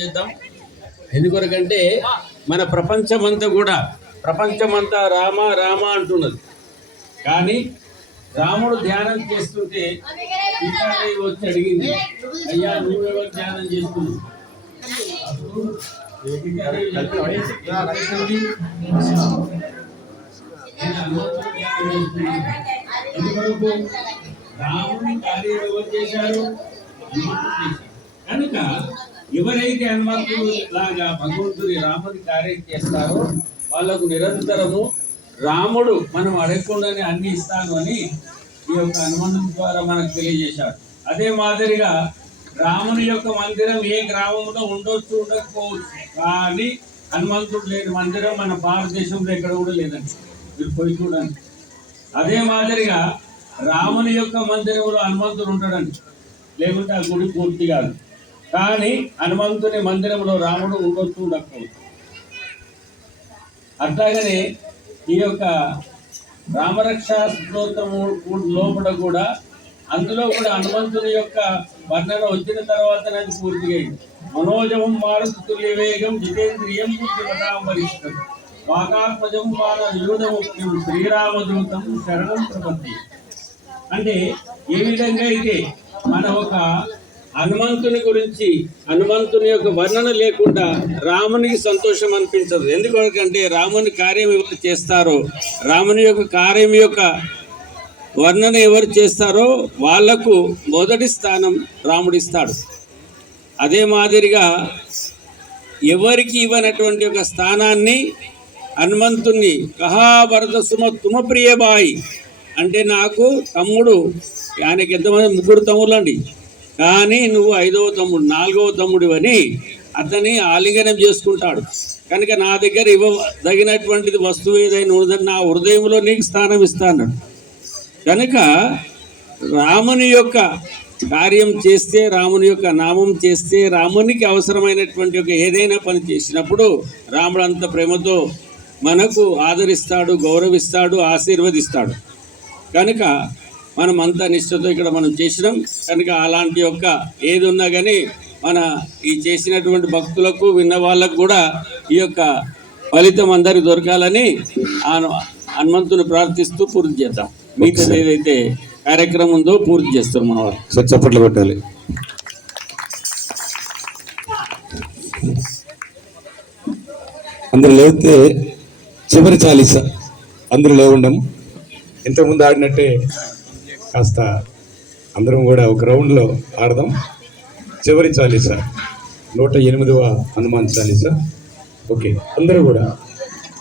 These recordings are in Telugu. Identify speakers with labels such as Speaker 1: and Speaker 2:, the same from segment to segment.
Speaker 1: చేద్దాం ఎందుకొరకంటే మన ప్రపంచమంతా కూడా ప్రపంచమంతా రామ రామ అంటున్నది కానీ రాముడు ధ్యానం చేస్తుంటే ఇంకా వచ్చి అడిగింది అయ్యా నువ్వెవరు ధ్యానం చేస్తున్నావు రాముడు కార్యం ఎవరు చేశారు కనుక ఎవరైతే హనుమంతుడు లాగా భగవంతుడి రాముడి కార్యం చేస్తారో వాళ్ళకు నిరంతరము రాముడు మనం అడగకుండానే అన్ని ఇస్తాను అని ఈ యొక్క హనుమంతుడి ద్వారా మనకు తెలియజేశాడు అదే మాదిరిగా రాముని యొక్క మందిరం ఏ గ్రామంలో ఉండొచ్చు ఉండకపోవచ్చు కానీ హనుమంతుడు లేని మందిరం మన భారతదేశంలో ఎక్కడ కూడా లేదండి మీరు పోయి చూడండి అదే మాదిరిగా రాముని యొక్క మందిరంలో హనుమంతుడు ఉంటాడండి లేకుంటే ఆ గుడి పూర్తి కాదు కానీ హనుమంతుని మందిరంలో రాముడు ఉండొచ్చు ఉండకపోవచ్చు అట్లాగనే ఈ యొక్క రామరక్ష స్తోత్రము లోపల కూడా అందులో కూడా హనుమంతుని యొక్క వర్ణన వచ్చిన తర్వాత అది పూర్తిగా మనోజమం మారుతి తుల్యవేగం జితేంద్రియం బుద్ధిమతాంబరిష్టం వాకాత్మజం బాల యూధముఖ్యం శ్రీరామదూతం శరణం ప్రపత్తి అంటే ఏ విధంగా అయితే మన ఒక హనుమంతుని గురించి హనుమంతుని యొక్క వర్ణన లేకుండా రామునికి సంతోషం అనిపించదు ఎందుకంటే రాముని కార్యం ఎవరు చేస్తారో రాముని యొక్క కార్యం యొక్క వర్ణన ఎవరు చేస్తారో వాళ్లకు మొదటి స్థానం రాముడిస్తాడు అదే మాదిరిగా ఎవరికి ఇవ్వనటువంటి ఒక స్థానాన్ని హనుమంతుణ్ణి కహాభరత సుమ తుమ ప్రియబాయి అంటే నాకు తమ్ముడు ఆయనకి ఎంతమంది ముగ్గురు తమ్ముళ్ళండి కానీ నువ్వు ఐదవ తమ్ముడు నాలుగవ తమ్ముడు అని అతని ఆలింగనం చేసుకుంటాడు కనుక నా దగ్గర ఇవ్వదగినటువంటిది వస్తువు ఏదైనా ఉన్నదని నా హృదయంలో నీకు స్థానం ఇస్తాను కనుక రాముని యొక్క కార్యం చేస్తే రాముని యొక్క నామం చేస్తే రామునికి అవసరమైనటువంటి ఒక ఏదైనా పని చేసినప్పుడు రాముడు అంత ప్రేమతో మనకు ఆదరిస్తాడు గౌరవిస్తాడు ఆశీర్వదిస్తాడు కనుక మనం అంతా నిష్ఠతో ఇక్కడ మనం చేసినాం కనుక అలాంటి యొక్క ఏది ఉన్నా కానీ మన ఈ చేసినటువంటి భక్తులకు విన్న వాళ్ళకు కూడా ఈ యొక్క ఫలితం అందరికి దొరకాలని హనుమంతుని ప్రార్థిస్తూ పూర్తి చేద్దాం మీకు ఏదైతే కార్యక్రమం ఉందో పూర్తి చేస్తాం మన వాళ్ళు
Speaker 2: సార్ చప్పట్లు పెట్టాలి అందరు లేవితే చివరి చాలీస అందరూ లేవుండము ఇంతకుముందు ఆడినట్టే కాస్త అందరం కూడా ఒక రౌండ్లో ఆడదాం చివరి సార్ నూట ఎనిమిదవ హనుమాన్ సార్ ఓకే అందరూ కూడా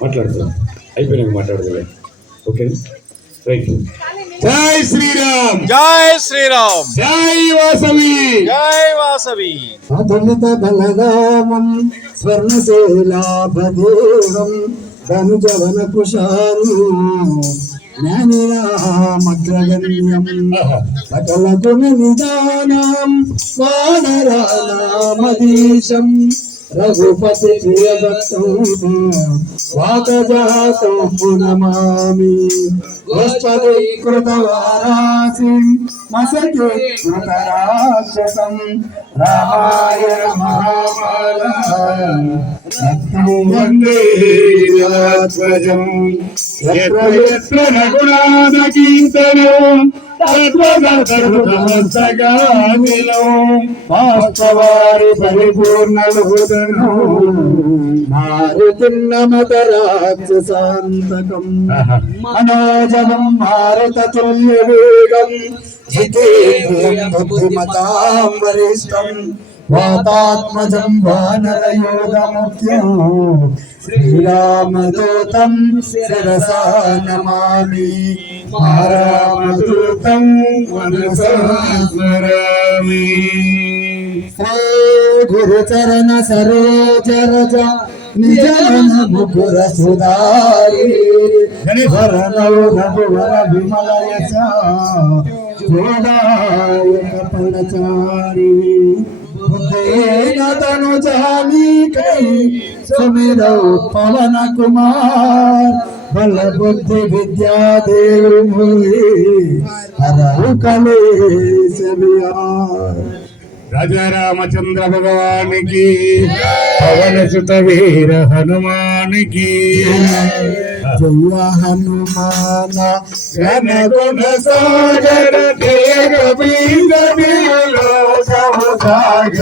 Speaker 2: మాట్లాడుతున్నాం అయిపోయినాక మాట్లాడుకోలేదు ఓకే రైట్ జై శ్రీరామ్
Speaker 3: జై శ్రీరామ్
Speaker 4: జై వాసవి
Speaker 3: జై వాసవి
Speaker 4: అదమిత బలరామం స్వర్ణశీలాభదేవం ధనుజవన కుశారు జ్ఞానిరామగ్రగణ్యం సకల గుణ నిదానం వానరామదీశం రఘుపతి ప్రియదత్తం వాతజాతం పునమామి గోష్పతి కృతవారాసిం మసతి కృతరాక్షసం రామాయ మహాబాల వందే ధ్వజం ఎత్ర ఎత్ర రఘునాథ కీర్తనం వాస్తవారి పరిపూర్ణలు మారుతున్న మదరాక్షసాంతకం మనోజవం భారత తుల్యవేగం బుద్ధిమతాం వరిష్టం వాతాత్మజం వానరయోధ ముఖ్యం శ్రీరామదూతం శిరసా నమామి రామదూతం మనసా స్మరామి శ్రీ గురుచరణ సరోజ రజ నిజన ముకుర సుధారి భరణౌ రఘువర విమలయచ జోడాయ కపలచారి బుద్ధేన తను కై సుమిరవు పవన కుమార్ బల బుద్ధి విద్యా దేవు హరవు కలే రాజారామచంద్ర భగవానికి పవన సుత వీర హనుమానికి హనుమాన ఘన సాగర దేవ సాగర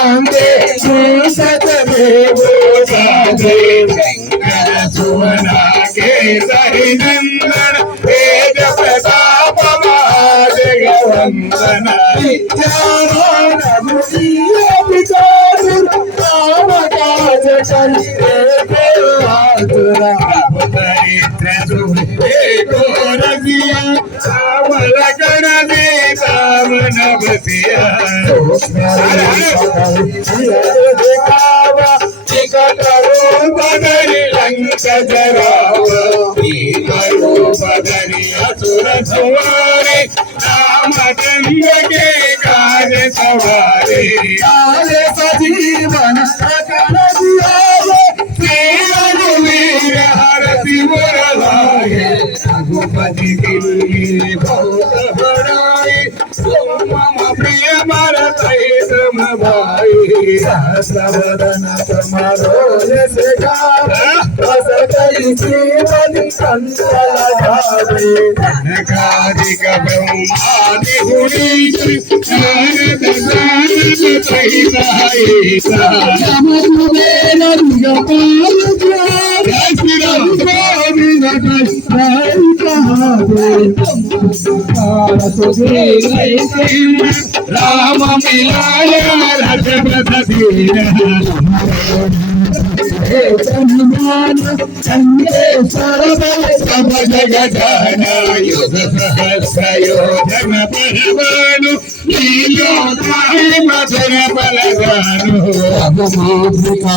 Speaker 4: వందే సూసత దేవో దేవ సువనా కేసరినందన వేద ప్రతాప జగవందన విద్యారాణ ముదియ పితాసుర కామ కాజ కలిరే పేవాతుర పరిత్ర సురే కోరజియా సవారి రామ గంగకే కాయ సవారి కాయ సజీవన సహస్రవదన కార్తిక బ్రహ్మాది గురించి భారత రామ మిలాయ రజపతి చంద్రే సర్వ సభ జగజాన యుగ సహస్రయోధన పరమాణు మధుర బలగాను అభిమాత్రికా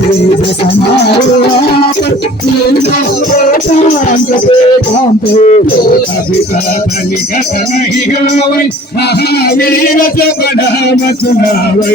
Speaker 4: మహావీర జపనామ సునావై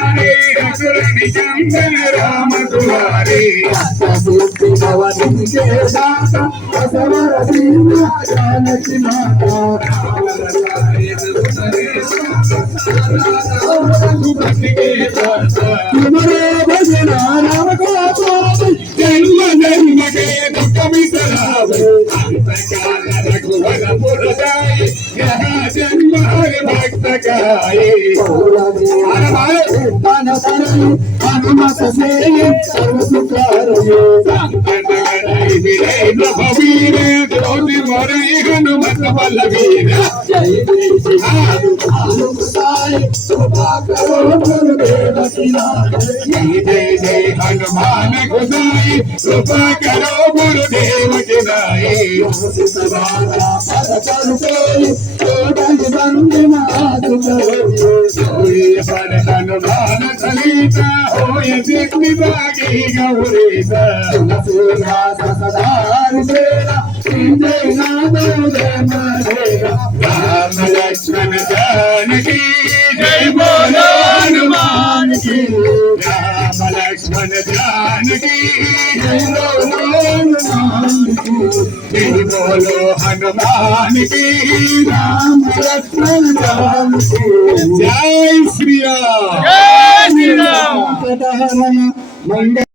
Speaker 4: దువారే అసురని చంద్ర రామ దువారే అష్టమూర్తి భవని చేదాత అసవర దీన జానకి మాత కుమరే భజన రామ కోపారి జన్మ జన్మకే కుటమిసరావు అంతకా హనుమత పల్లవీర జయ జయ హనుమాన గుదాయి కృపా కరో గురుదేవ కిదాయి సదా नाथ गौरी बरदन भान सलीता होय विघ्न बागी गौरी सुना सदार सेना इंद्र नाद मरेगा राम लक्ष्मण जानकी जय बोलो हनुमान की राम लक्ष्मण जानकी जय बोलो हनुमान की जय बोलो జగదానికి జై శ్రీరామ్
Speaker 3: మంగళ